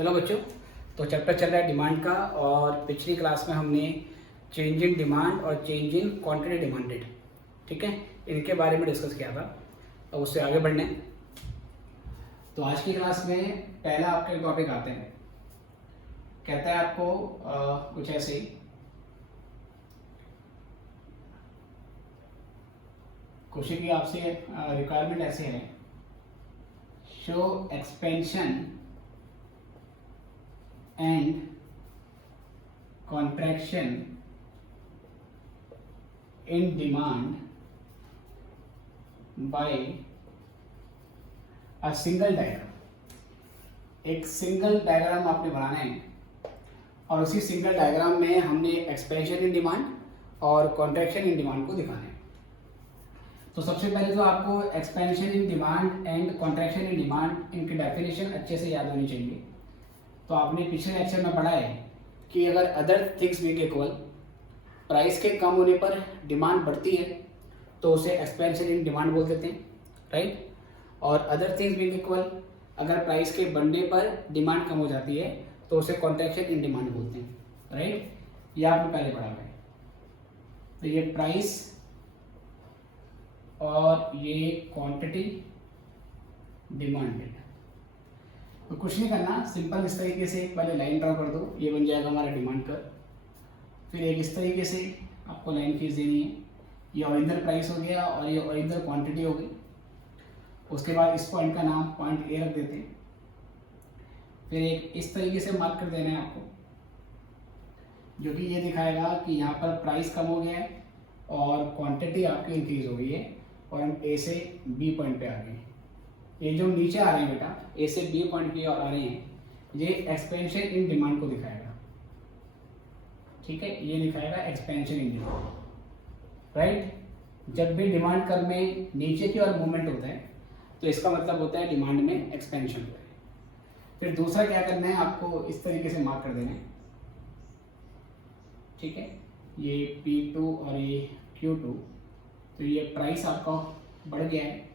Hello बच्चों। तो chapter चल रहा है डिमांड का, और पिछली क्लास में हमने चेंज इन डिमांड और चेंज इन क्वांटिटी डिमांडेड, ठीक है, इनके बारे में डिस्कस किया था। तो उससे आगे बढ़ने, तो आज की क्लास में पहला आपके टॉपिक आते हैं। कहता है आपको कुछ ऐसे ही, क्वेश्चन की आपसे रिक्वायरमेंट ऐसे है, show expansion and contraction in demand by a single diagram। एक सिंगल डायग्राम आपने बनाना है और उसी सिंगल डायग्राम में हमने एक्सपेंशन इन डिमांड और कॉन्ट्रैक्शन इन डिमांड को दिखाना है। तो सबसे पहले तो आपको expansion in demand and contraction in demand इनकी डेफिनेशन अच्छे से याद होनी चाहिए। तो आपने पिछले लेक्चर में पढ़ा है कि अगर other things being equal, price के कम होने पर डिमांड बढ़ती है तो उसे एक्सपेंशन इन डिमांड बोल देते हैं, राइट। और अदर थिंग्स बीइंग इक्वल, अगर प्राइस के बढ़ने पर डिमांड कम हो जाती है तो उसे कॉन्ट्रैक्शन इन डिमांड बोलते हैं, राइट। ये आपने पहले पढ़ा है। तो ये प्राइस और ये क्वांटिटी डिमांडेड। तो कुछ नहीं करना, सिंपल इस तरीके से पहले लाइन ड्रा कर दो, ये बन जाएगा हमारा डिमांड कर्व। फिर एक इस तरीके से आपको लाइन खींच देनी है, ये ओरिजिनल प्राइस हो गया और ये ओरिजिनल क्वांटिटी हो गई। उसके बाद इस पॉइंट का नाम पॉइंट ए रख देते हैं। फिर एक इस तरीके से मार्क कर देना है आपको, जो कि ये दिखाएगा कि यहाँ पर प्राइस कम हो गया है और क्वांटिटी आपकी इंक्रीज हो गई है, पॉइंट ए से बी पॉइंट पे आ गई। ये जो नीचे आ रहे हैं बेटा, ए से बी पॉइंट की ओर आ रहे हैं, ये एक्सपेंशन इन डिमांड को दिखाएगा, ठीक है। ये दिखाएगा एक्सपेंशन इन डिमांड, राइट। जब भी डिमांड कर्व में नीचे की ओर मूवमेंट होता है तो इसका मतलब होता है डिमांड में एक्सपेंशन होता है। फिर दूसरा क्या करना है, आपको इस तरीके से मार्क कर देना है, ठीक है। ये P2 और ये Q2, तो ये प्राइस आपका बढ़ गया है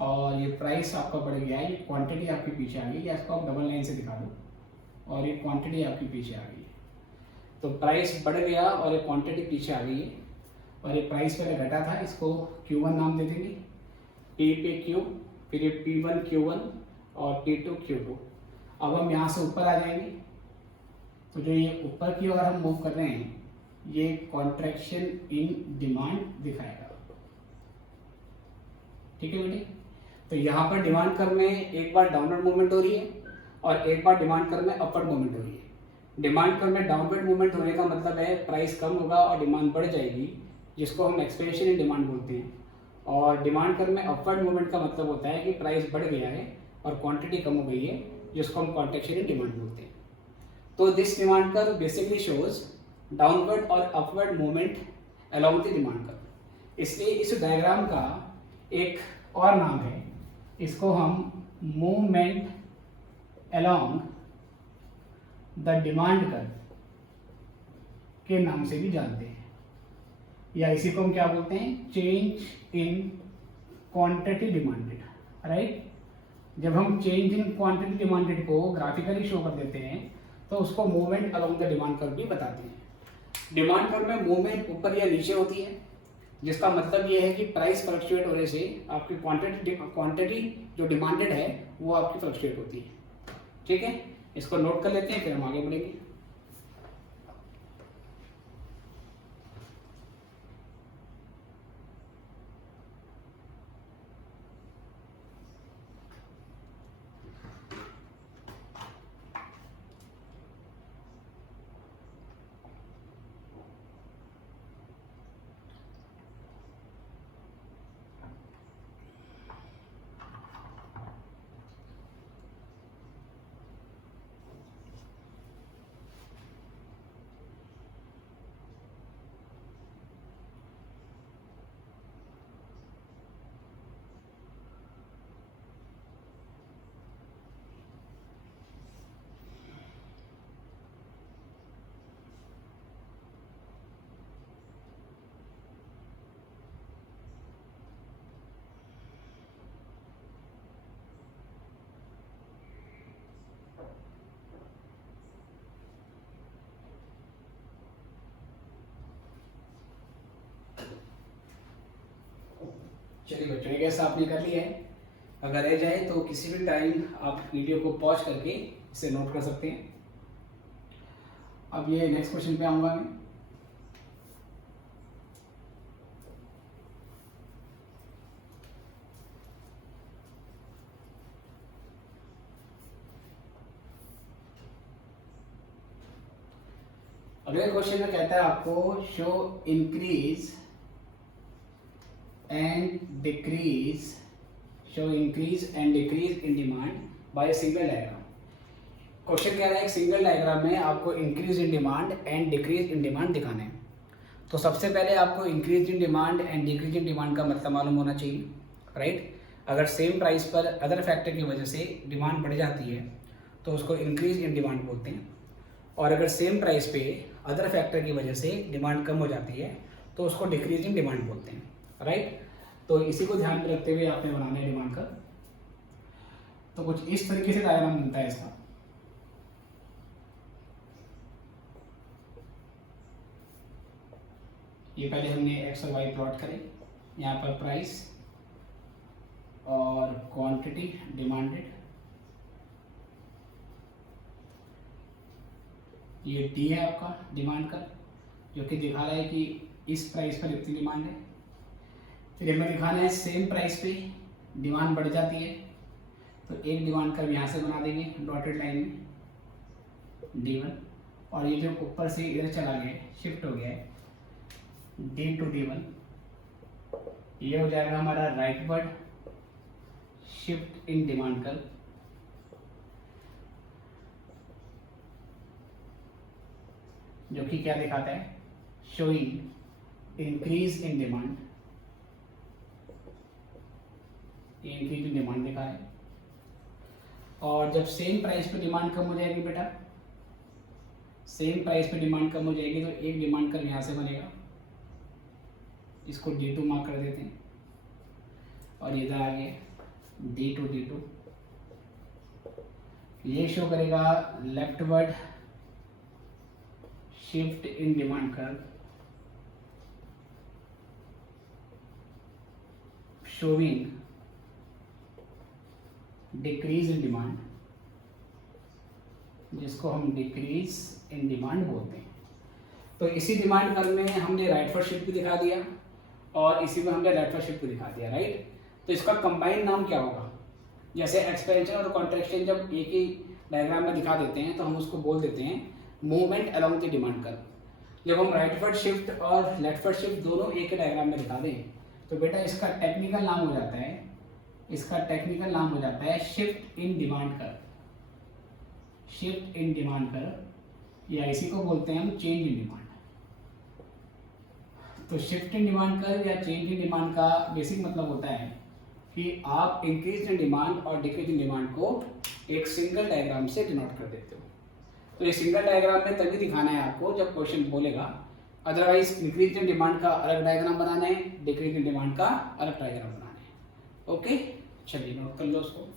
और ये प्राइस आपका बढ़ गया है, ये क्वांटिटी आपके पीछे आ गई, या इसको आप डबल लाइन से दिखा दो, और ये क्वांटिटी आपके पीछे आ गई है। तो प्राइस बढ़ गया और ये क्वांटिटी पीछे आ गई है, और ये प्राइस पहले घटा था, इसको Q1 नाम दे देंगे, P पे Q, फिर ये P1 Q1 और P2 Q2। अब हम यहाँ से ऊपर आ जाएंगे, तो जो ये ऊपर की ओर हम मूव कर रहे हैं, ये कॉन्ट्रैक्शन इन डिमांड दिखाएगा, ठीक है बेटे। तो यहाँ पर डिमांड कर्व में एक बार डाउनवर्ड मूवमेंट हो रही है और एक बार डिमांड कर्व में अपवर्ड मूवमेंट हो रही है। डिमांड कर्व में डाउनवर्ड मूवमेंट होने का मतलब है प्राइस कम होगा और डिमांड बढ़ जाएगी, जिसको हम एक्सपेंशन इन डिमांड बोलते हैं। और डिमांड कर्व में अपवर्ड मूवमेंट का मतलब होता है कि प्राइस बढ़ गया है और क्वांटिटी कम हो गई है, जिसको हम कॉन्ट्रैक्शन इन डिमांड बोलते हैं। तो this demand curve basically shows downward और upward movement along the demand curve. इसलिए इस डायग्राम का एक और नाम है, इसको हम movement along the demand curve के नाम से भी जानते हैं, या इसी को हम क्या बोलते हैं, change in quantity demanded, right. जब हम चेंज इन क्वांटिटी डिमांडेड को ग्राफिकली शो कर देते हैं तो उसको movement along the demand curve भी बताते हैं। डिमांड कर्व में मूवमेंट ऊपर या नीचे होती है, जिसका मतलब ये है कि प्राइस फ्लक्चुएट होने से आपकी क्वांटिटी जो डिमांडेड है वो आपकी फ्लक्चुएट होती है, ठीक है। इसको नोट कर लेते हैं, फिर हम आगे बढ़ेंगे। चलिए बच्चों, एक ऐसा आपने कर लिया है। अगर रह जाए तो किसी भी टाइम आप वीडियो को पॉज करके इसे नोट कर सकते हैं। अब ये नेक्स्ट क्वेश्चन पे आऊँगा मैं। अगले क्वेश्चन में कहता है आपको show increase and decrease in demand by single diagram. Question कह रहा है एक सिंगल डायग्राम में आपको increase in demand and decrease in demand दिखाना है। तो सबसे पहले आपको increase in demand and decrease in demand का मतलब मालूम होना चाहिए, राइट। अगर सेम प्राइस पर अदर फैक्टर की वजह से डिमांड बढ़ जाती है तो उसको इंक्रीज इन डिमांड बोलते हैं, और अगर सेम प्राइस पे अदर फैक्टर की वजह से डिमांड कम हो जाती है तो उसको डिक्रीज इन डिमांड बोलते हैं, राइट। तो इसी को ध्यान में रखते हुए आपने बनाना है डिमांड का। तो कुछ इस तरीके से डायग्राम बनता है इसका। ये पहले हमने एक्स और वाई प्लॉट करे, यहाँ पर प्राइस और क्वांटिटी डिमांडेड, ये डी है आपका डिमांड का, जो कि दिखा रहा है कि इस प्राइस पर इतनी डिमांड है। फिर हमें दिखाना है सेम प्राइस पे डिमांड बढ़ जाती है, तो एक डिमांड कर्व यहाँ से बना देंगे डॉटेड लाइन में D1, और ये जो ऊपर से इधर चला गया है, शिफ्ट हो गया है D टू D1, ये हो जाएगा हमारा rightward shift in demand curve. जो कि क्या दिखाता है, शोइंग इंक्रीज इन डिमांड, ये इंक्रीज इन डिमांड दिखा है। और जब सेम प्राइस पे डिमांड कम हो जाएगी बेटा, सेम प्राइस पे डिमांड कम हो जाएगी तो एक डिमांड कर्व यहाँ से बनेगा, इसको D2 मार्क कर देते हैं, और इधर आगे D2 ये शो करेगा leftward shift in demand curve, showing decrease in demand, जिसको हम डिक्रीज इन डिमांड बोलते हैं। तो इसी डिमांड कर्व में हमने राइटवर्ड शिफ्ट भी दिखा दिया और इसी में हमने लेफ्टवर्ड शिफ्ट भी दिखा दिया, राइट। तो इसका कंबाइंड नाम क्या होगा? जैसे एक्सपेंशन और कॉन्ट्रैक्शन जब एक ही डायग्राम में दिखा देते हैं तो हम उसको बोल देते हैं movement along the demand curve. जब हम राइटवर्ड शिफ्ट और लेफ्टवर्ड शिफ्ट दोनों एक ही डायग्राम में दिखा दें तो बेटा इसका टेक्निकल नाम हो जाता है, इसका टेक्निकल नाम हो जाता है shift in demand curve, shift in demand curve, या इसी को बोलते हैं हम चेंज इन डिमांड। तो शिफ्ट इन डिमांड कर्व या चेंज इन डिमांड का बेसिक मतलब होता है कि आप इंक्रीज इन डिमांड और डिक्रीज इन डिमांड को एक सिंगल डायग्राम से डिनोट कर देते हो। तो ये सिंगल डायग्राम में तभी दिखाना है आपको जब क्वेश्चन बोलेगा, अदरवाइज इंक्रीज इन डिमांड का अलग डायग्राम बनाना है, डिक्रीज इन डिमांड का अलग डायग्राम बनाना है। ओके, चलिए नोट कर लो उसको।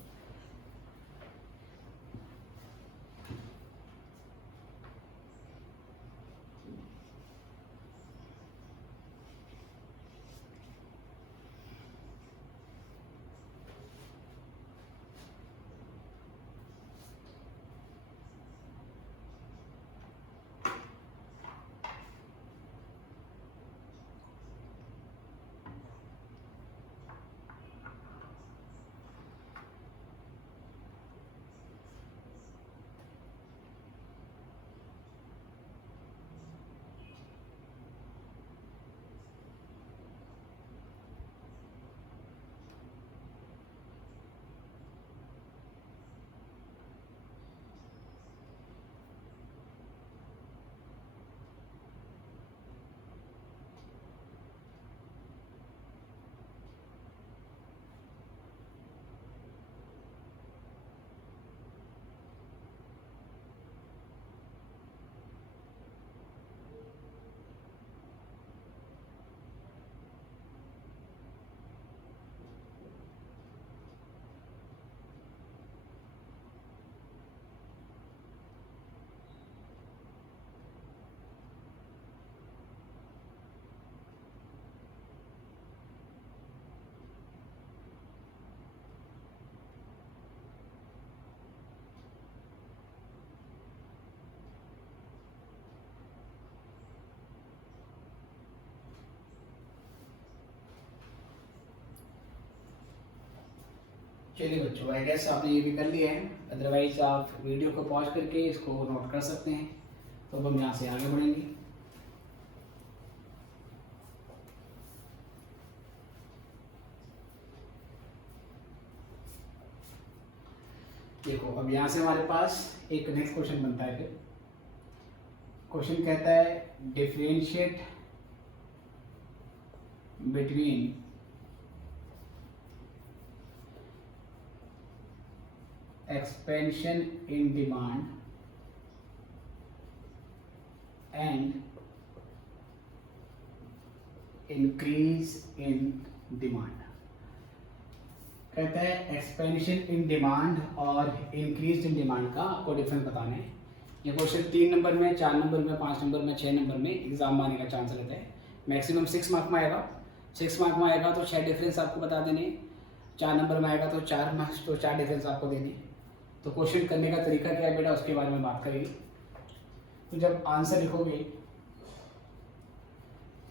चलिए बच्चों, आई गेस आपने ये भी कर लिया है, अदरवाइज आप वीडियो को पॉज करके इसको नोट कर सकते हैं। तो अब हम यहाँ से आगे बढ़ेंगे। देखो, अब यहाँ से हमारे पास एक नेक्स्ट क्वेश्चन बनता है। फिर क्वेश्चन कहता है differentiate between expansion in demand and increase in demand। कहता है एक्सपेंशन इन डिमांड और इंक्रीज इन डिमांड का आपको डिफरेंस बताना है। ये क्वेश्चन 3 नंबर में, 4 नंबर में, 5 नंबर में, 6 नंबर में एग्जाम में आने का चांस रहता है। मैक्सिमम 6 मार्क में आएगा। 6 मार्क में आएगा तो 6 डिफरेंस आपको बता देने। 4 नंबर में आएगा तो 4 मार्क्स, तो 4 डिफरेंस आपको देने। तो क्वेश्चन करने का तरीका क्या है बेटा, उसके बारे में बात करेंगे। तो जब आंसर लिखोगे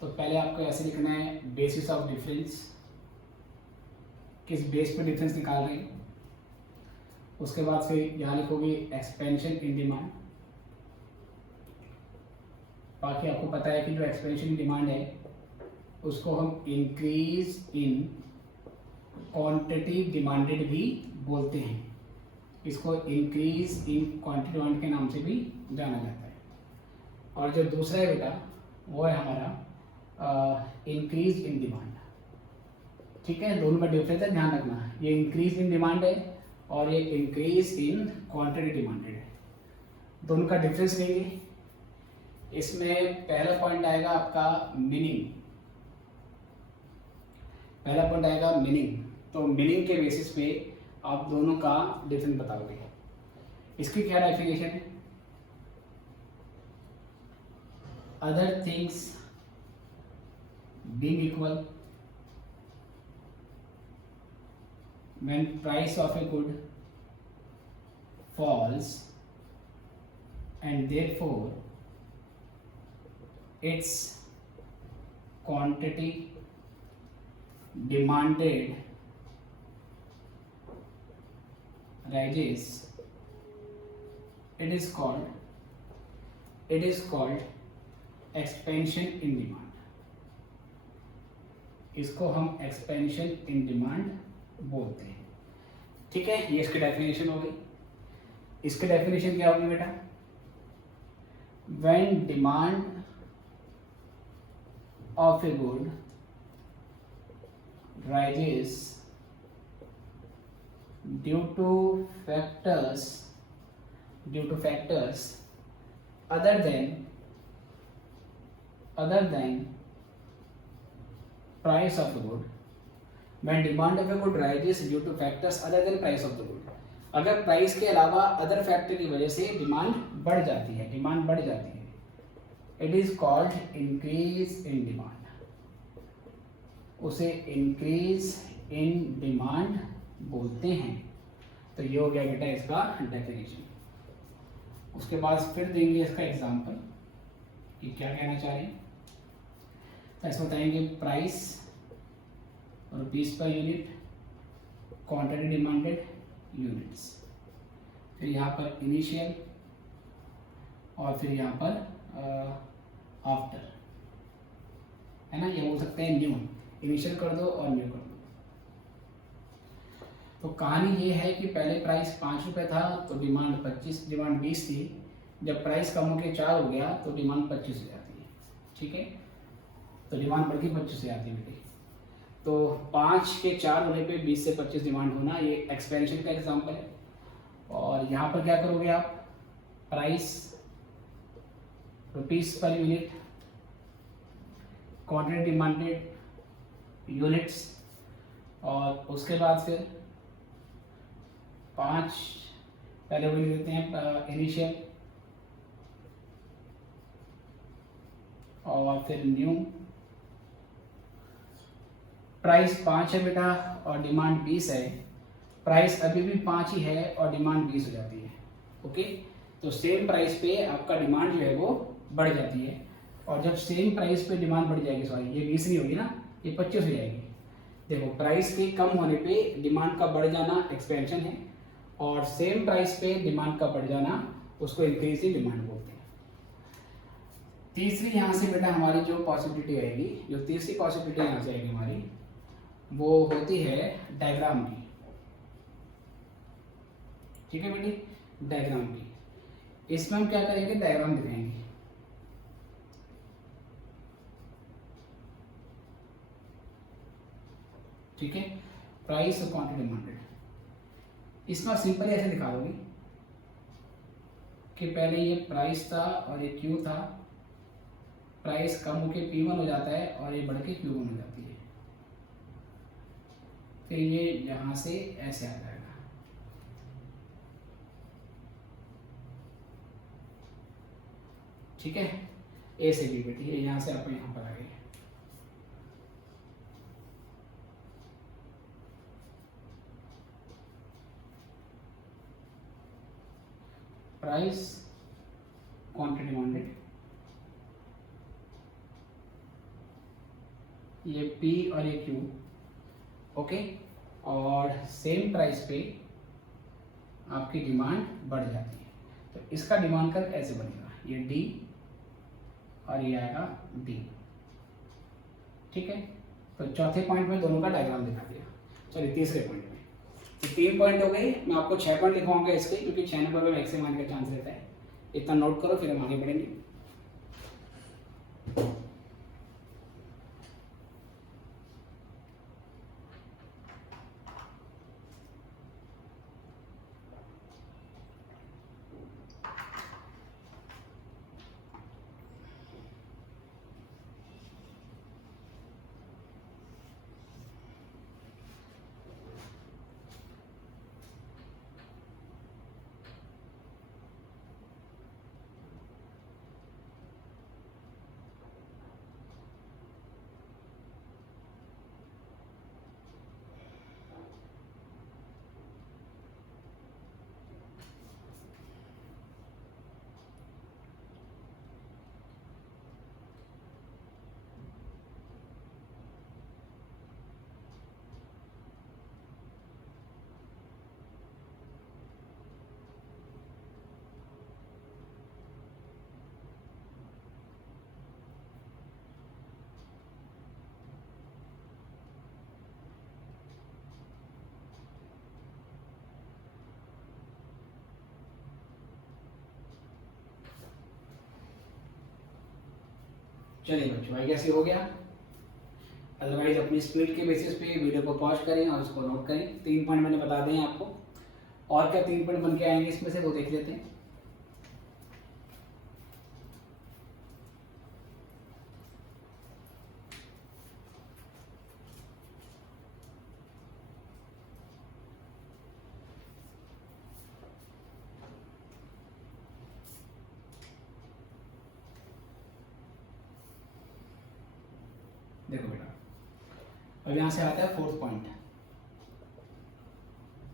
तो पहले आपको ऐसे लिखना है बेसिस ऑफ डिफरेंस, किस बेस पे डिफरेंस निकाल रहे हैं। उसके बाद फिर यहाँ लिखोगे एक्सपेंशन इन डिमांड। बाकी आपको पता है कि जो एक्सपेंशन इन डिमांड है उसको हम इंक्रीज इन क्वांटिटी डिमांडेड भी बोलते हैं। इसको इंक्रीज इन क्वांटिटी डिमांड के नाम से भी जाना जाता है। और जो दूसरा है बेटा वो है हमारा इंक्रीज इन डिमांड। ठीक है, दोनों में डिफरेंस है, ध्यान रखना। ये इंक्रीज इन डिमांड है और ये इंक्रीज इन क्वांटिटी डिमांडेड है। दोनों का डिफरेंस लेंगे। इसमें पहला पॉइंट आएगा आपका मीनिंग। पहला पॉइंट आएगा मीनिंग। तो मीनिंग के बेसिस पे आप दोनों का डिफरेंस बताओगे। इसकी क्या डेफिनेशन है? Other things being equal, when price of a good falls and therefore its quantity demanded rises, it is called expansion in demand। इसको हम expansion in demand बोलते हैं। ठीक है, ये इसकी डेफिनेशन हो गई। इसकी डेफिनेशन क्या होगी बेटा? When demand of a good rises due two factors other than price of a good, when demand of a good rises due to factors other than price of the good। अगर price के अलावा other factor की वजह से demand बढ़ जाती है, it is called increase in demand. उसे इंक्रीज इन डिमांड बोलते हैं। तो ये हो गया बेटा इसका डेफिनेशन। उसके बाद फिर देंगे इसका एग्जांपल कि क्या कहना चाह रहे हैं। तो इसमें बताएंगे price rupees per unit, quantity demanded units, फिर यहाँ पर इनिशियल और फिर यहाँ पर आफ्टर, है ना। ये बोल सकते हैं न्यू, इनिशियल कर दो और न्यू कर दो। तो कहानी ये है कि पहले प्राइस 5 रुपये था तो डिमांड 20 थी। जब प्राइस कम होकर 4 हो गया तो डिमांड 25 हो जाती है। ठीक है, तो डिमांड बढ़ के 25 से आती है बेटी। तो 5 के 4 होने पे 20 से 25 डिमांड होना, ये एक्सपेंशन का एग्जांपल है। और यहाँ पर क्या करोगे आप, price rupees per unit, quantity demanded units, और उसके बाद फिर 5 पहले वो लिख देते हैं इनिशियल, और फिर न्यू। प्राइस 5 है बेटा और डिमांड 20 है। प्राइस अभी भी 5 ही है और डिमांड 20 हो जाती है। ओके, तो सेम प्राइस पे आपका डिमांड जो है वो बढ़ जाती है। और जब सेम प्राइस पे डिमांड बढ़ जाएगी, सॉरी ये 20 नहीं होगी ना, ये 25 हो जाएगी। देखो प्राइस के कम होने पे डिमांड का बढ़ जाना एक्सपेंशन है, और सेम प्राइस पे डिमांड का बढ़ जाना उसको इंक्रीज इन डिमांड बोलते हैं। तीसरी यहाँ से बेटा हमारी जो पॉसिबिलिटी आएगी, जो तीसरी पॉसिबिलिटी यहाँ से आएगी हमारी, वो होती है डायग्राम की। ठीक है बेटी, डायग्राम की। इसमें हम क्या करेंगे, डायग्राम दिखाएंगे। ठीक है, प्राइस और क्वांटिटी डिमांडेड। इसमें सिंपली ऐसे दिखा दोगे कि पहले ये प्राइस था और ये क्यू था, प्राइस कम होके P1 हो जाता है और ये बढ़ के Q1 हो जाती है, फिर ये यहाँ से ऐसे आ जाएगा। ठीक है, ए से बी बेटी, यहाँ से आप यहाँ पर आ गए। प्राइस, क्वांटिटी डिमांडेड, ये P और ये Q, ओके, और सेम प्राइस पे आपकी डिमांड बढ़ जाती है, तो इसका डिमांड कर्व ऐसे बनेगा, ये D और ये आएगा D। ठीक है, तो चौथे पॉइंट में दोनों का डायग्राम दिखा दिया। चलिए तीसरे पॉइंट में, तो 3 पॉइंट हो गए। मैं आपको 6 पॉइंट लिखवाऊंगा इसके, क्योंकि 6 नंबर में मैक्सिमम आने का चांस रहता है। इतना नोट करो, फिर हम आगे बढ़ेंगे। चलिए बच्चों, आई कैसे हो गया। अदरवाइज अपनी स्पीड के बेसिस पे वीडियो को पॉज करें और उसको नोट करें। 3 पॉइंट मैंने बता दें आपको, और क्या 3 पॉइंट बन के आएंगे इसमें से, वो देख लेते हैं। देखो बेटा, अब यहाँ से आता है 4th पॉइंट।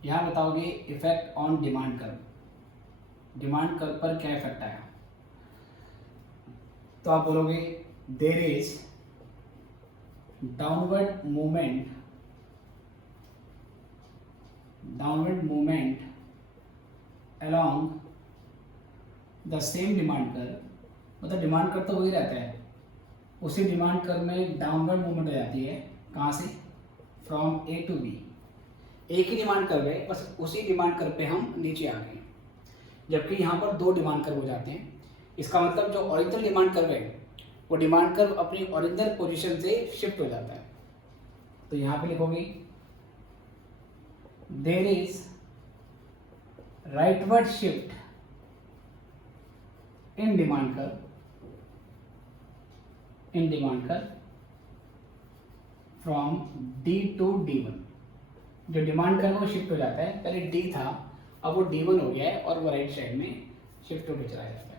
यहाँ बताओगे effect on demand curve. Demand curve पर क्या इफेक्ट आया, तो आप बोलोगे there is downward movement along the same demand curve. मतलब डिमांड कर्व तो वही रहता है, उसी डिमांड कर्व में डाउनवर्ड मूवमेंट हो जाती है। कहाँ से, फ्रॉम ए टू बी। एक ही डिमांड कर्व है, बस उसी डिमांड कर्व पे हम नीचे आ गए, जबकि यहाँ पर 2 डिमांड कर्व हो जाते हैं। इसका मतलब जो ओरिजिनल डिमांड कर्व है, वो डिमांड कर्व अपनी ओरिजिनल पोजीशन से शिफ्ट हो जाता है। तो यहाँ पे लिखोगे there is rightward shift in demand curve from D to D1। जो डिमांड कर्व वो शिफ्ट हो जाता है, पहले D था, अब वो D1 हो गया है और वो राइट साइड में शिफ्ट होकर चला जाता है।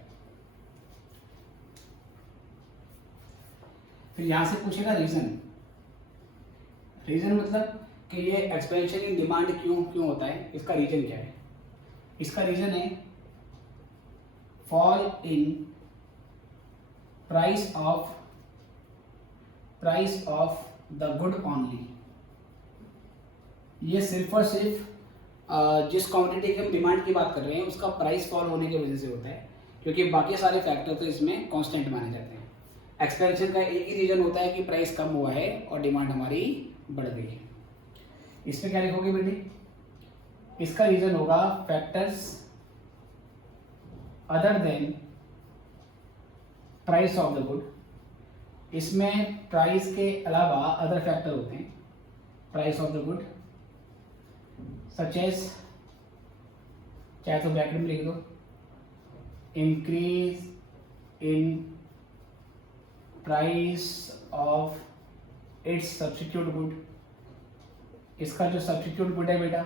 फिर यहां से पूछेगा रीजन मतलब कि ये एक्सपेंशन इन डिमांड क्यों होता है, इसका रीजन क्या है। इसका रीजन है fall in price of the good only. ये सिर्फ और सिर्फ जिस क्वांटिटी की हम डिमांड की बात कर रहे हैं उसका प्राइस फॉल होने की वजह से होता है, क्योंकि बाकी सारे फैक्टर तो इसमें कांस्टेंट माने जाते हैं। एक्सपेंशन का एक ही रीजन होता है कि प्राइस कम हुआ है और डिमांड हमारी बढ़ गई है। इसमें क्या लिखोगे बेटी? इसका रीजन होगा factors other than price of the good. इसमें प्राइस के अलावा अदर फैक्टर होते हैं price of the good, such as, चाहे तो ब्रैकेट में लिख दो, increase in price of its substitute good. इसका जो सब्स्टिट्यूट गुड है बेटा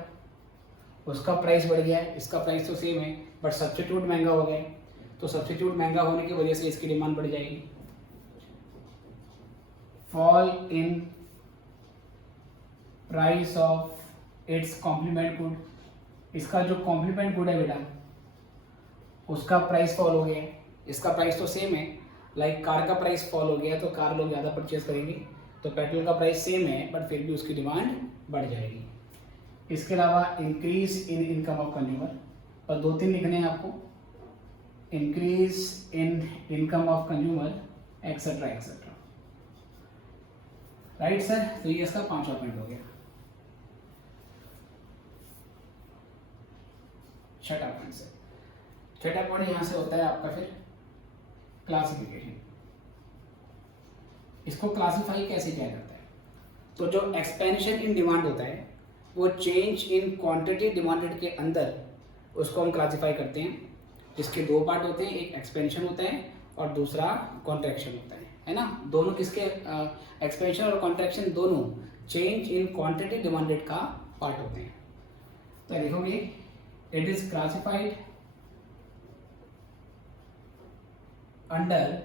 उसका प्राइस बढ़ गया है, इसका प्राइस तो सेम है बट सब्स्टिट्यूट महंगा हो गया है, तो सब्स्टिट्यूट महंगा होने की वजह से इसकी डिमांड बढ़ जाएगी। Fall in price of its complement good. इसका जो कॉम्प्लीमेंट गुड है बेटा उसका प्राइस फॉल हो गया है, इसका प्राइस तो सेम है। लाइक कार का प्राइस फॉल हो गया तो कार लोग ज़्यादा परचेज करेंगे, तो पेट्रोल का प्राइस सेम है बट फिर भी उसकी डिमांड बढ़ जाएगी। इसके अलावा increase in income of consumer, और 2-3 लिखने हैं आपको, increase in income of consumer etcetera etcetera. Right sir, तो ये इसका 5वां पॉइंट हो गया। 6वां पॉइंट से 6वां पॉइंट यहाँ से होता है आपका फिर क्लासिफिकेशन। इसको क्लासिफाई कैसे किया जाता है? तो जो एक्सपेंशन इन डिमांड होता है वो चेंज इन क्वांटिटी डिमांडेड के अंदर उसको हम क्लासिफाई करते हैं। इसके 2 पार्ट होते हैं, एक एक्सपेंशन होता है और दूसरा कॉन्ट्रैक्शन होता है ना। दोनों किसके, एक्सपेंशन और कॉन्ट्रैक्शन दोनों चेंज इन क्वांटिटी डिमांडेड का पार्ट होते हैं। तो लिखोगे it is classified under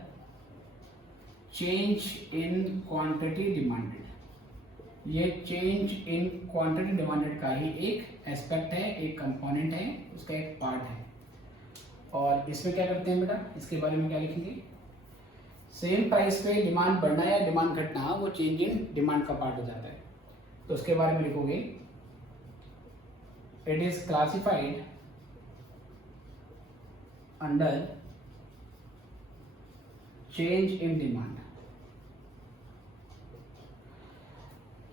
change in quantity demanded. ये चेंज इन क्वांटिटी डिमांडेड का ही एक एस्पेक्ट है, एक कंपोनेंट है, उसका एक पार्ट है। और इसमें क्या करते हैं बेटा, इसके बारे में क्या लिखेंगे? सेम प्राइस पे डिमांड बढ़ना या डिमांड घटना वो चेंज इन डिमांड का पार्ट हो जाता है। तो उसके बारे में लिखोगे it is classified under change in demand.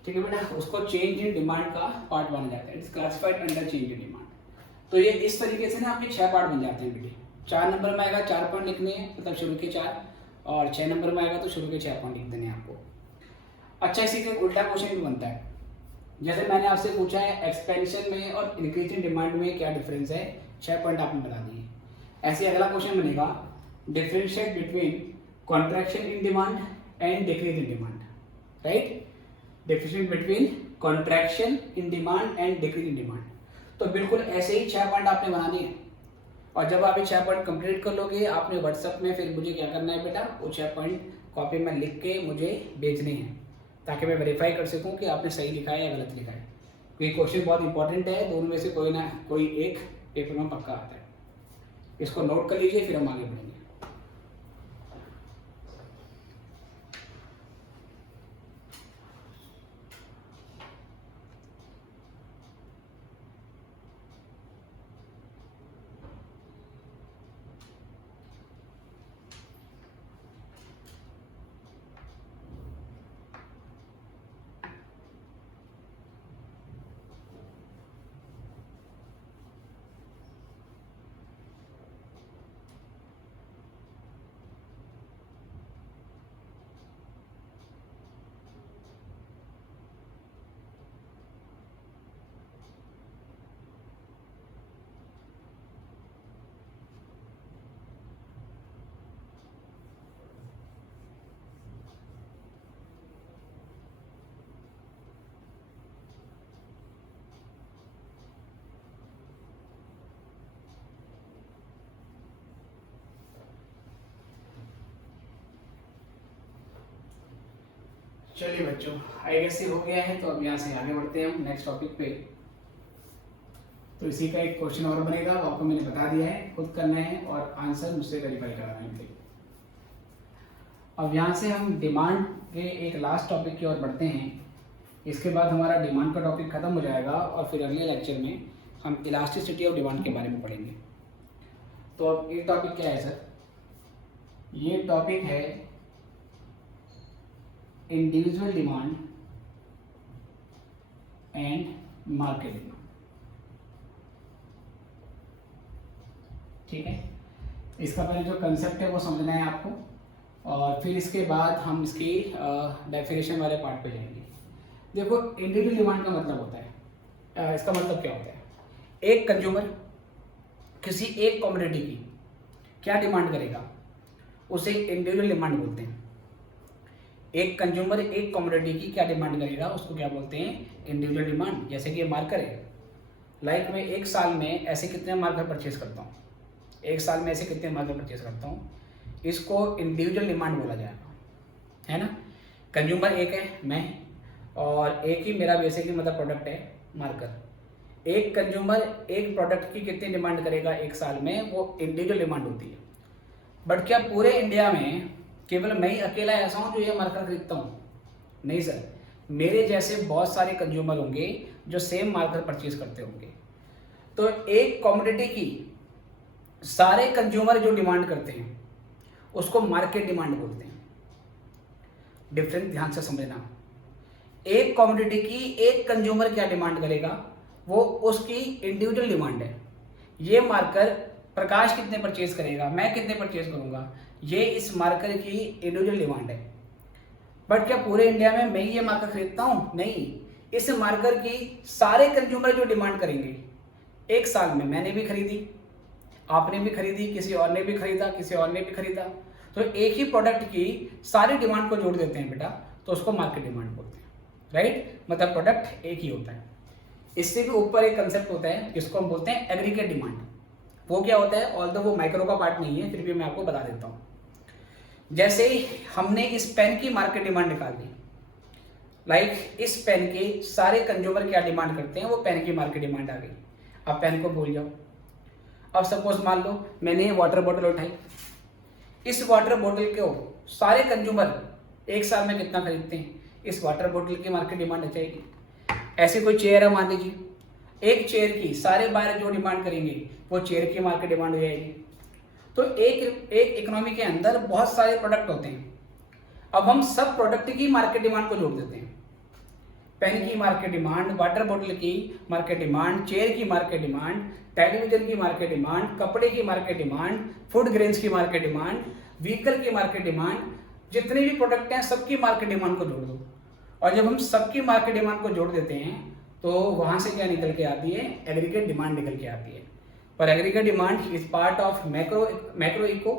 ठीक है बेटा, उसको चेंज इन डिमांड का पार्ट माना जाता है। It is classified under change in demand. तो ये इस तरीके से ना आपके 6 पार्ट बन जाते हैं बेटे। 4 नंबर में आएगा 4 पॉइंट लिखने हैं, मतलब शुरू के 4, और 6 नंबर में आएगा तो शुरू के 6 पॉइंट लिख देने हैं आपको। अच्छा, इसी का एक उल्टा क्वेश्चन भी बनता है। जैसे मैंने आपसे पूछा है एक्सपेंशन में और इंक्रीज इन डिमांड में क्या डिफरेंस है, 6 पॉइंट आपने बता दिए। ऐसे अगला क्वेश्चन बनेगा differentiate between contraction in demand and decrease in demand. Right, differentiate between contraction in demand and decrease in demand. तो बिल्कुल ऐसे ही 6 पॉइंट आपने बनाने हैं, और जब आप ये 6 पॉइंट कंप्लीट कर लोगे आपने व्हाट्सएप में फिर मुझे क्या करना है बेटा, वो 6 पॉइंट कॉपी में लिख के मुझे भेजने हैं, ताकि मैं वेरीफाई कर सकूं कि आपने सही लिखा है या गलत लिखा है। क्योंकि क्वेश्चन बहुत इंपॉर्टेंट है, दोनों में से कोई ना कोई एक पेपर में पक्का आता है। इसको नोट कर लीजिए, फिर हम आगे बढ़ेंगे। चलिए बच्चों, आई गेस ये हो गया है, तो अब यहाँ से आगे बढ़ते हैं हम नेक्स्ट टॉपिक पे। तो इसी का एक क्वेश्चन और बनेगा, वो आपको मैंने बता दिया है, खुद करना है और आंसर मुझसे वेरीफाई कराना है। अब यहाँ से हम डिमांड के एक लास्ट टॉपिक की ओर बढ़ते हैं, इसके बाद हमारा डिमांड का टॉपिक खत्म हो जाएगा और फिर अगले लेक्चर में हम इलास्टिसिटी ऑफ डिमांड के बारे में पढ़ेंगे। तो अब ये टॉपिक क्या है सर? ये टॉपिक है individual demand and market demand. ठीक है, इसका पहले जो कंसेप्ट है वो समझना है आपको, और फिर इसके बाद हम इसकी डेफिनेशन वाले पार्ट पे जाएंगे। देखो, इंडिविजुअल डिमांड का मतलब होता है, इसका मतलब क्या होता है? एक कंज्यूमर किसी एक कमोडिटी की क्या डिमांड करेगा, उसे इंडिविजुअल डिमांड बोलते हैं। एक कंज्यूमर एक कमोडिटी की क्या डिमांड करेगा, उसको क्या बोलते हैं? Individual demand. जैसे कि ये मार्कर है, लाइक मैं एक साल में ऐसे कितने मार्कर परचेज करता हूँ, एक साल में ऐसे कितने मार्कर परचेज करता हूँ, इसको इंडिविजुअल डिमांड बोला जाएगा, है ना। कंज्यूमर एक है मैं, और एक ही मेरा बेसिक मतलब प्रोडक्ट है मार्कर। एक कंज्यूमर एक प्रोडक्ट की कितनी डिमांड करेगा एक साल में, वो इंडिविजुअल डिमांड होती है। बट क्या पूरे इंडिया में केवल मैं ही अकेला ऐसा हूँ जो ये मार्कर खरीदता हूँ? नहीं सर, मेरे जैसे बहुत सारे कंज्यूमर होंगे जो सेम मार्कर परचेज करते होंगे। तो एक कमोडिटी की सारे कंज्यूमर जो डिमांड करते हैं उसको मार्केट डिमांड बोलते हैं। डिफरेंस ध्यान से समझना। एक कमोडिटी की एक कंज्यूमर क्या डिमांड करेगा, वो उसकी इंडिविजुअल डिमांड है। ये मार्कर प्रकाश कितने परचेज करेगा, मैं कितने परचेज करूंगा, ये इस मार्कर की इंडिविजुअल डिमांड है। बट क्या पूरे इंडिया में मैं ये मार्कर खरीदता हूँ? नहीं, इस मार्कर की सारे कंज्यूमर जो डिमांड करेंगे एक साल में, मैंने भी खरीदी, आपने भी खरीदी, किसी और ने भी खरीदा, किसी और ने भी खरीदा, तो एक ही प्रोडक्ट की सारी डिमांड को जोड़ देते हैं बेटा, तो उसको मार्केट डिमांड बोलते हैं। राइट, मतलब प्रोडक्ट एक ही होता है। इससे भी ऊपर एक कंसेप्ट होता है जिसको हम बोलते हैं एग्रीगेट डिमांड। वो क्या होता है? ऑल्दो वो माइक्रो का पार्ट नहीं है, फिर भी मैं आपको बता देता हूँ। जैसे हमने इस पेन की मार्केट डिमांड निकाल दी, लाइक इस पेन के सारे कंज्यूमर क्या डिमांड करते हैं, वो पेन की मार्केट डिमांड आ गई। अब पेन को भूल जाओ। अब सपोज मान लो मैंने वाटर बोतल उठाई, इस वाटर बोतल को सारे कंज्यूमर एक साल में कितना खरीदते हैं, इस वाटर बोतल की मार्केट डिमांड आ जाएगी। ऐसे कोई चेयर है, मान लीजिए, एक चेयर की सारे बायर जो डिमांड करेंगे वो चेयर की मार्केट डिमांड हो जाएगी। तो एक इकोनॉमी के अंदर बहुत सारे प्रोडक्ट होते हैं। अब हम सब प्रोडक्ट की मार्केट डिमांड को जोड़ देते हैं। पेन की मार्केट डिमांड, वाटर बोतल की मार्केट डिमांड, चेयर की मार्केट डिमांड, टेलीविजन की मार्केट डिमांड, कपड़े की मार्केट डिमांड, फूड ग्रेन्स की मार्केट डिमांड, व्हीकल की मार्केट डिमांड, जितने भी प्रोडक्ट हैं सबकी मार्केट डिमांड को जोड़ दो। और जब हम सबकी मार्केट डिमांड को जोड़ देते हैं तो वहां से क्या निकल के आती है? एग्रीगेट डिमांड निकल के आती है। पर aggregate demand is part of macro eco,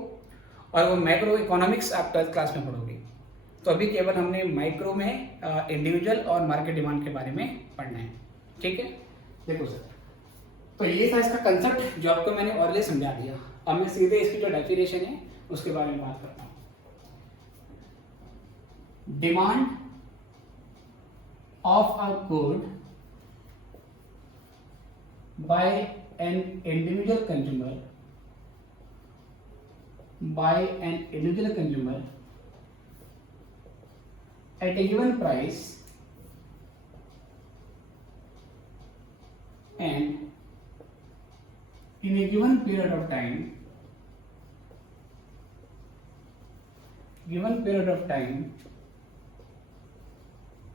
और वो मैक्रो इकोनॉमिक्स आप 12th क्लास में पढ़ोगे। तो अभी केवल हमने माइक्रो में इंडिविजुअल और मार्केट डिमांड के बारे में पढ़ना है। ठीक है, देखो सर, तो ये था इसका कंसेप्ट जो आपको मैंने ऑलरेडी समझा दिया। अब मैं सीधे इसकी जो डेफिनेशन है उसके बारे में बात करता हूँ। Demand of a good by an individual consumer at a given price and in a given period of time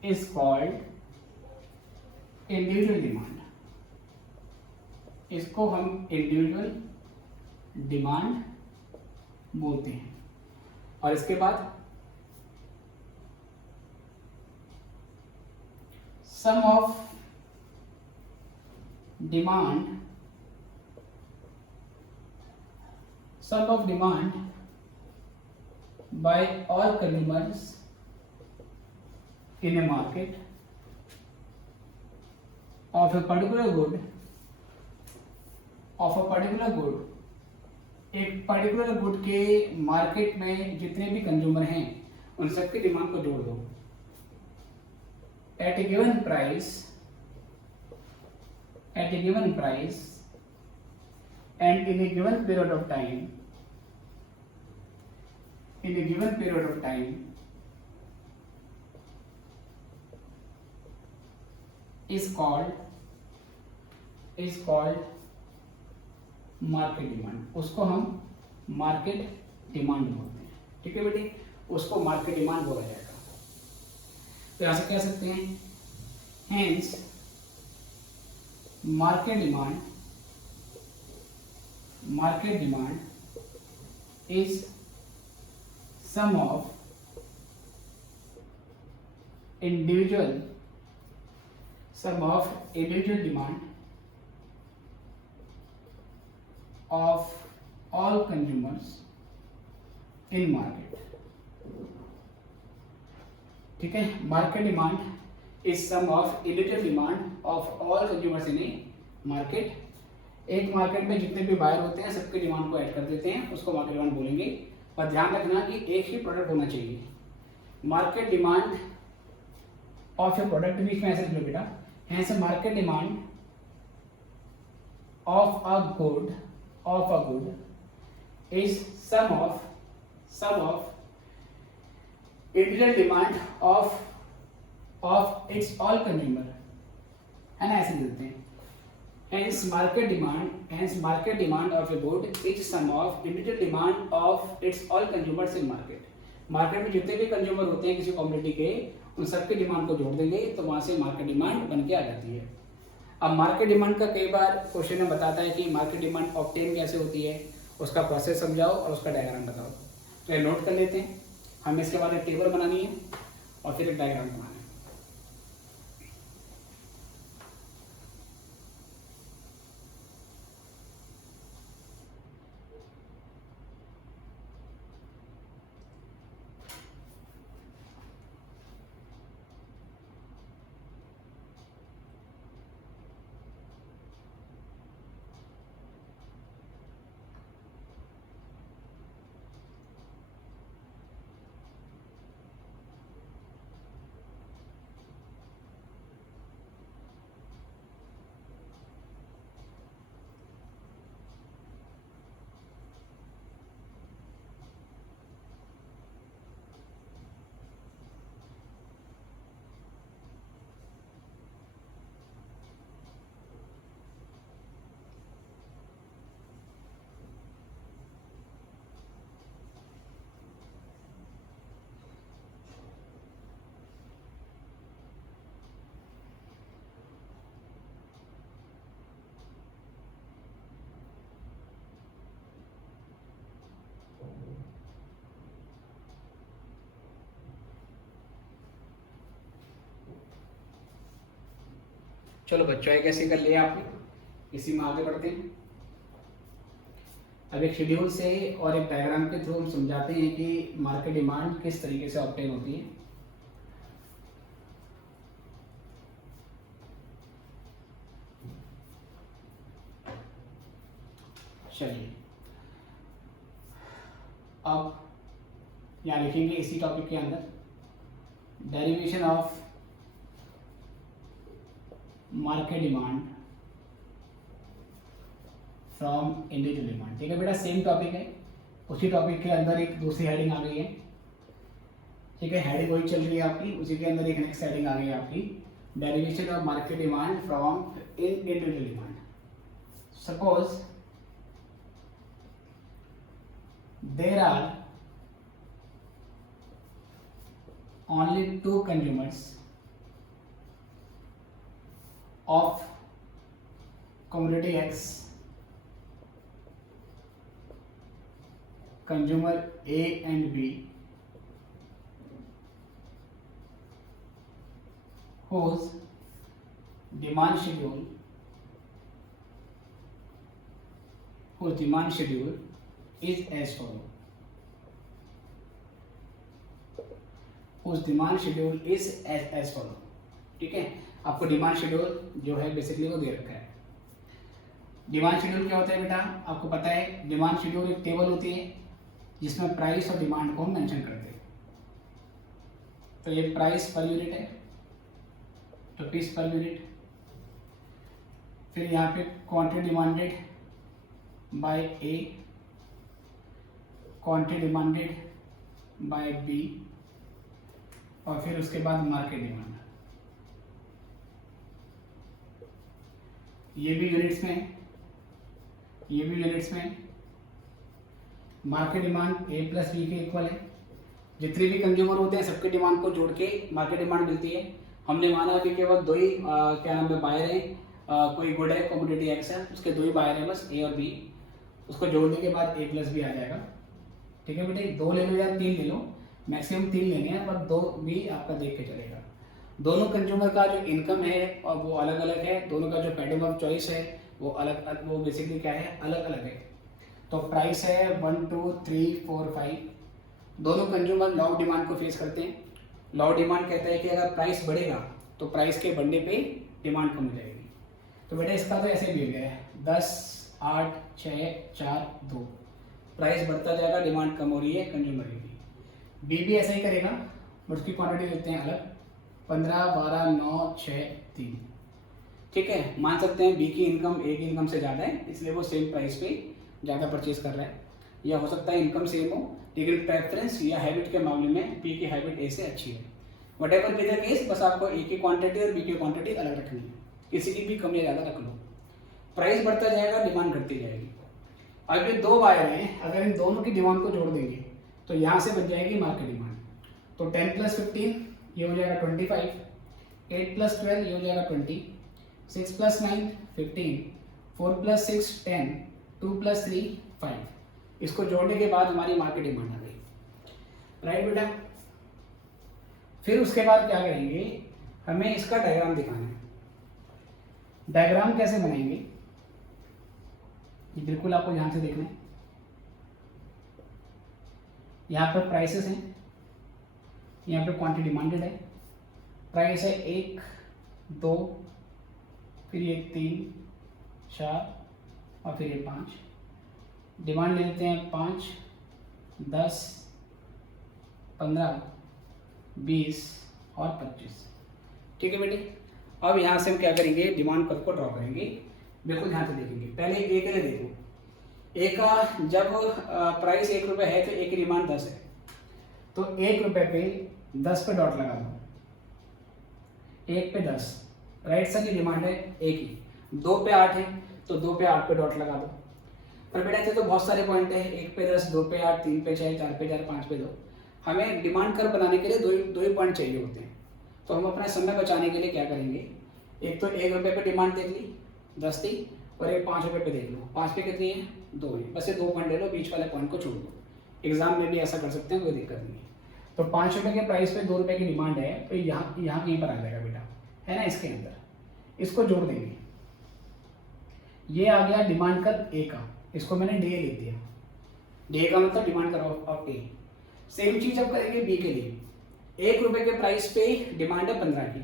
is called individual demand। इसको हम इंडिविजुअल डिमांड बोलते हैं। और इसके बाद sum of demand by all consumers in a market of a particular good, एक particular good के market में जितने भी कंज्यूमर हैं उन सबकी डिमांड को जोड़ दो। at a given price and in a given period of time is called market demand. उसको हम मार्केट डिमांड बोलते हैं। ठीक है बेटे, उसको मार्केट डिमांड बोला जाएगा। तो यहां से कह सकते हैं hence market demand is sum of individual demand of all consumers in market। ठीक है, market demand is sum of individual demand of all consumers in a market. एक मार्केट में जितने भी बायर होते हैं सबके डिमांड को ऐड कर देते हैं, उसको मार्केट डिमांड बोलेंगे। पर ध्यान रखना कि एक ही प्रोडक्ट होना चाहिए। Market demand of a product बीच में ऐसे लिखो बेटा, hence market demand of a good is sum of individual demand of its all consumer, है ना, ऐसे देते हैं। Hence market demand of a good is sum of individual demand of its all consumers in market। Market में जितने भी consumer होते हैं किसी कम्युनिटी के, उन सबके डिमांड को जोड़ देंगे तो वहां से मार्केट डिमांड बन के आ जाती है। अब मार्केट डिमांड का कई बार क्वेश्चन में बताता है कि मार्केट डिमांड ऑब्टेन कैसे होती है, उसका प्रोसेस समझाओ और उसका डायग्राम बताओ। तो ये नोट कर लेते हैं। हमें इसके बाद एक टेबल बनानी है और फिर एक डायग्राम बनाना है। चलो बच्चों, ये कैसे कर लिया आपने, इसी में आगे बढ़ते हैं। अब एक शेड्यूल से और एक डायग्राम के थ्रू हम समझाते हैं कि मार्केट डिमांड किस तरीके से ऑब्टेन होती है। चलिए, अब यहाँ लिखेंगे इसी टॉपिक के अंदर derivation of market demand from individual demand. ठीक है बेटा, सेम टॉपिक है, उसी टॉपिक के अंदर एक दूसरी हेडिंग आ गई है। ठीक है, हेडिंग वही चल रही है आपकी, उसी के अंदर एक नेक्स्ट हेडिंग आ गई है आपकी, derivation of market demand from individual demand. Suppose there are only two consumers of commodity X, consumer A and B, whose demand schedule is as follow। उस demand schedule is as follow. ठीक है, आपको demand schedule जो है basically वो दे रखा है। Demand schedule क्या होता है बेटा, आपको पता है, डिमांड शेड्यूल एक टेबल होती है जिसमें प्राइस और डिमांड को हम मेंशन करते हैं। तो ये प्राइस पर यूनिट है, रुपीस पर यूनिट। फिर यहाँ पे quantity demanded by A, quantity demanded by B, और फिर उसके बाद मार्केट डिमांड। ये भी यूनिट्स में है, ये भी यूनिट्स में है। मार्केट डिमांड ए प्लस बी के इक्वल है। जितने भी कंज्यूमर होते हैं सबके डिमांड को जोड़ के मार्केट डिमांड मिलती है। हमने माना अभी केवल दो ही क्या नाम है बायर है, कोई गुड है कमोडिटी एक्स है, उसके दो ही बायर है बस, ए और बी। उसको जोड़ने के बाद ए प्लस बी आ जाएगा। ठीक है बेटे, दो ले लो या तीन ले लो, मैक्सिमम तीन लेने हैं, पर दो भी आपका देख के चलेगा। दोनों कंज्यूमर का जो इनकम है और वो अलग अलग है, दोनों का जो पैटर्न ऑफ चॉइस है वो अलग, वो बेसिकली क्या है, अलग अलग है। तो प्राइस है 1 2 3 4 5। दोनों कंज्यूमर लॉ ऑफ डिमांड को फेस करते हैं। लॉ ऑफ डिमांड कहता है कि अगर प्राइस बढ़ेगा तो प्राइस के बढ़ने पे डिमांड कम हो जाएगी। तो बेटा इसका तो ऐसे मिल गया है 10 8 6 4 2, प्राइस बढ़ता जाएगा, डिमांड कम हो रही है कंज्यूमर की। बी भी ऐसा ही करेगा, बट उसकी क्वांटिटी देते हैं अलग, 15 12 9 6 3। ठीक है, मान सकते हैं बी की इनकम ए की इनकम से ज़्यादा है, इसलिए वो सेम प्राइस पे ज़्यादा परचेज कर रहा है। या हो सकता है इनकम सेम हो लेकिन प्रेफरेंस या हैबिट के मामले में बी की हैबिट ए से अच्छी है। What ever be the case, बस आपको ए की क्वांटिटी और बी की क्वांटिटी अलग रखनी है, किसी की भी कम या ज़्यादा रख लो। प्राइस बढ़ता जाएगा, डिमांड घटती जाएगी। अब ये दो बायर हैं, अगर इन दोनों की डिमांड को जोड़ देंगे तो यहाँ से बन जाएगी मार्केट डिमांड। तो 10 + 15 ये हो जाएगा 25, 8 + 12 ये हो जाएगा 20, 6 + 9 15, 4 + 6 10, 2 + 3 5। इसको जोड़ने के बाद हमारी मार्केट डिमांड आ गई, राइट बेटा। फिर उसके बाद क्या करेंगे, हमें इसका डायग्राम दिखाना है। डायग्राम कैसे बनाएंगे ये बिल्कुल आपको ध्यान से देखना है। यहाँ पर प्राइसेस हैं, यहाँ पे क्वांटिटी डिमांडेड है। प्राइस है 1 2, फिर ये 3 4 और फिर ये 5। डिमांड ले लेते हैं 5 10 15 20 और 25। ठीक है बेटे, अब यहाँ से हम क्या करेंगे, डिमांड कर्व को ड्रॉ करेंगे। बिल्कुल ध्यान से देखेंगे। पहले ए के लिए देखो, ए का जब प्राइस 1 रुपये है तो ए की डिमांड 10 है, तो 1 रुपये पे 10 पे डॉट लगा दो, 1 पे 10, राइट साइड की डिमांड है ए की। 2 पे 8 है तो 2 पे 8 पे डॉट लगा दो। पर बेटा ऐसे तो बहुत सारे पॉइंट है, 1 पे 10, 2 पे 8, 3 पे 6, 4 पे 4, 5 पे 2। हमें डिमांड कर्व बनाने के लिए दो ही पॉइंट चाहिए होते हैं। तो हम अपना समय बचाने के लिए क्या करेंगे, एक तो 1 रुपये पे डिमांड देख ली 10 थी, और एक 5 रुपये पे देख लो, 5 पे कितनी है 2 है, बस ये 2 पॉइंट ले लो, बीच वाले पॉइंट को छोड़ दो। एग्जाम में भी ऐसा कर सकते हैं, कोई दिक्कत नहीं है। तो 5 रुपये के प्राइस पे 2 रुपये की डिमांड है, तो यहाँ कहीं पर आ जाएगा बेटा, है ना, इसके अंदर। इसको जोड़ देंगे, ये आ गया डिमांड कर्व ए का, इसको मैंने डी ए लिख दिया। डी ए का मतलब demand curve of A. Same चीज अब करेंगे बी के लिए। 1 रुपये के प्राइस पे डिमांड है 15 की,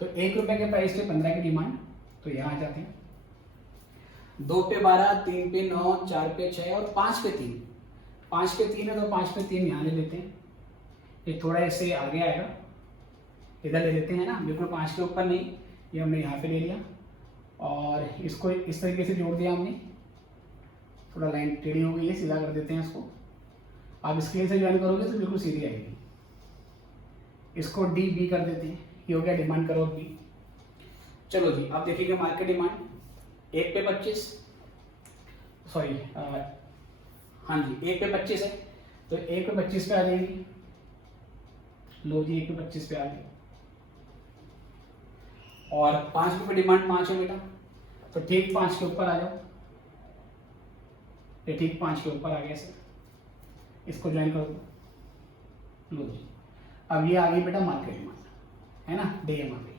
तो 1 रुपये के प्राइस पे 15 की डिमांड, तो यहाँ आ जाते हैं। 2 पे 12, 3 पे 9, 4 पे 6 और 5 पे 3। 5 पे 3 है तो 5 पे 3 यहाँ ले लेते हैं। ये थोड़ा इससे आगे आएगा, इधर ले लेते हैं ना, बिल्कुल 5 के ऊपर नहीं, ये हमने यहाँ पे ले लिया और इसको इस तरीके से जोड़ दिया हमने। थोड़ा लाइन टेढ़ी हो गई है, सीधा कर देते हैं इसको। आप स्केल से ज्वाइन करोगे तो बिल्कुल सीधी आएगी। इसको डी बी कर देते हैं, ये हो गया डिमांड करो बी। चलो जी, आप देखिएगा मार्केट डिमांड 1 पे 25, सॉरी हाँ जी 1 पे 25 है, तो 1 पे 25 पे आ जाएंगी। लो जी 1 पे 25 पे आ गई। और 5 रुपये डिमांड 5 है बेटा, तो ठीक 5 के ऊपर आ जाओ, ये ठीक 5 के ऊपर आ गया सर, इसको ज्वाइन कर दो। लो जी, अब ये आ गई बेटा मार्केट डिमांड, है ना, डीएम आ गई।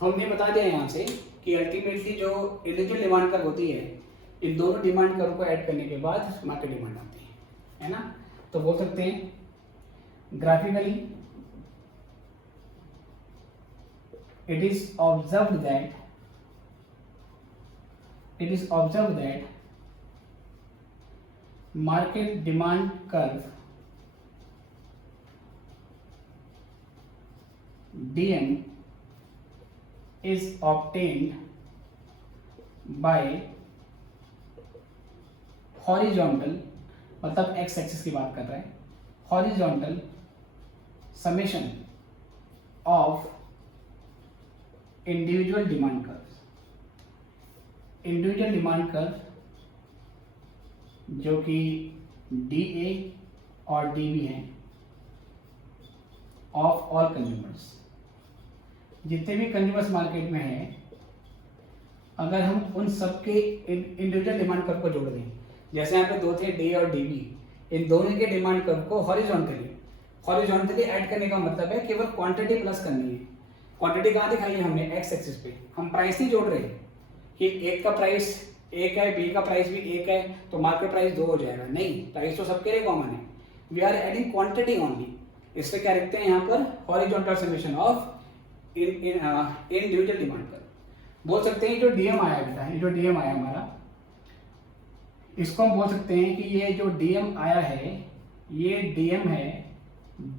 तो हमने बता दिया यहाँ से कि अल्टीमेटली जो इंडिविजुअल डिमांड कर्व होती है, इन दोनों डिमांड कर्व को ऐड करने के बाद मार्केट डिमांड आती है ना। तो बोल सकते हैं graphically it is observed that market demand curve DM is obtained by horizontal, मतलब x एक्सिस की बात कर रहा है, horizontal summation of individual demand curves। Individual demand curve जो कि DA और DB हैं ऑफ ऑल कंज्यूमर्स, जितने भी कंज्यूमर्स मार्केट में हैं, अगर हम उन सब के इंडिविजुअल डिमांड कर्व को जोड़ दें, जैसे यहाँ पे दो थे DA और DB, इन दोनों के डिमांड कर्व को हॉरिजॉन्टली ऐड करने का मतलब है केवल क्वांटिटी प्लस करनी है। क्वांटिटी कहाँ दिखाई है हमने, एक्स एक्सिस पे। हम प्राइस नहीं जोड़ रहे कि एक का प्राइस एक है, बी का प्राइस भी एक है तो मार्केट प्राइस 2 हो जाएगा, नहीं, प्राइस तो सबके लिए कॉमन है। We are adding quantity only. इससे क्या लिखते हैं यहाँ पर, horizontal summation of individual demand curve. बोल सकते हैं जो डीएम आया बेटा, ये जो डीएम आया हमारा, इसको हम बोल सकते हैं कि ये जो डीएम आया है ये डीएम है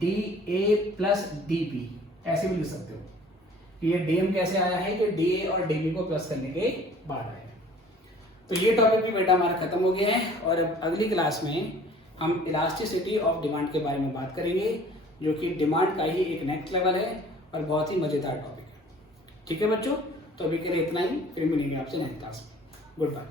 DA प्लस DB, ऐसे भी लिख सकते हो कि ये डीएम कैसे आया है, जो DA और DB को प्लस करने के बाद आया है। तो ये टॉपिक भी बेटा हमारा खत्म हो गया है और अब अगली क्लास में हम इलास्टिसिटी ऑफ डिमांड के बारे में बात करेंगे, जो कि डिमांड का ही एक नेक्स्ट लेवल है और बहुत ही मज़ेदार टॉपिक है। ठीक है बच्चों, तो अभी के लिए इतना ही, फिर मिलेंगे आपसे नेक्स्ट क्लास में। Good bye.